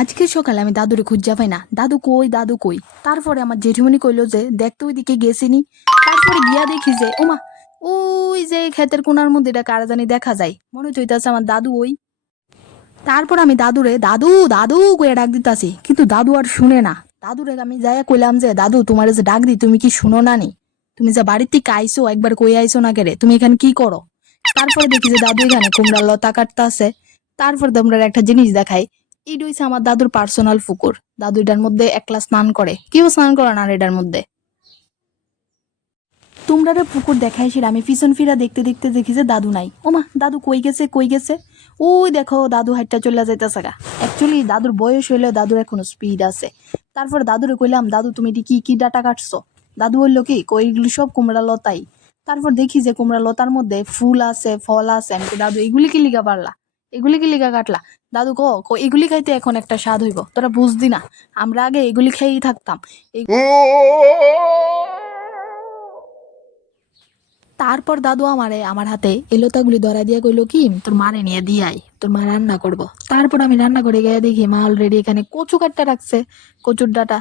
আজকে সকালে আমি দাদুরে খুঁজা পাই না, দাদু কই দাদু কই। তারপরে আমার জেঠিমণি কইলো যে দেখতে ওইদিকে গেছিনি। তারপরে গিয়া দেখি যে ওমা, ওই যে ক্ষেতের কোনার মধ্যে এটা কারা জানি দেখা যায়, মনে হইতাছে আমার দাদু ওই। তারপর আমি দাদুরে দাদু দাদু কইয়া ডাক দিতাছি, কিন্তু দাদু আর শুনে না। দাদুরে আমি যাইয়া কইলাম যে দাদু তোমার যে ডাক দি তুমি কি শুনো না নি? তুমি যে বাড়ির থেকে আইসো একবার কই আইসো না কেরে, তুমি এখানে কি করো? তারপরে দেখি যে দাদু এখানে কুমড়ার লতা কাটতাছে। তারপর তোমরা একটা জিনিস দেখাই, এটা হইছে আমার দাদুর পার্সোনাল পুকুর। দাদু এটার মধ্যে একলা স্নান করে, কেউ স্নান করে না আর এটার মধ্যে। তোমরা পুকুর দেখাইছি, আমি পিছন ফিরা দেখতে দেখতে দেখি যে দাদু নাই। ওমা, দাদু কই গেছে কই গেছে? ওই দেখো দাদু হাইটটা চলে যাইতেছে গা। অ্যাকচুয়ালি দাদুর বয়স হইলে দাদুর এখনো স্পিড আছে। তারপর দাদুরে কইলাম দাদু তুমি এটি কি কি ডাটা কাটছো? দাদু বললো কি কই এগুলি সব কুমড়া লতাই। তারপর দেখি যে কুমড়া লতার মধ্যে ফুল আছে ফল আছে। আমি কই, দাদু এগুলি কি লিগা পারলা, এগুলি কি লিগা কাটলা? দাদু কো এগুলি খাইতে এখন একটা স্বাদ হইব, তোরা বুঝদি না, আমরা আগে এগুলি খেয়েই থাকতাম। তারপর দাদু আমারে আমার হাতে এই লতাগুলি ধরা দিয়ে কইলো কি তোর মারে নিয়ে দিয়াই, তোর মা রান্না করবো। তারপর আমি রান্না করে গিয়ে দেখি মা অলরেডি এখানে কচু কাটতে রাখছে, কচুর ডাটা।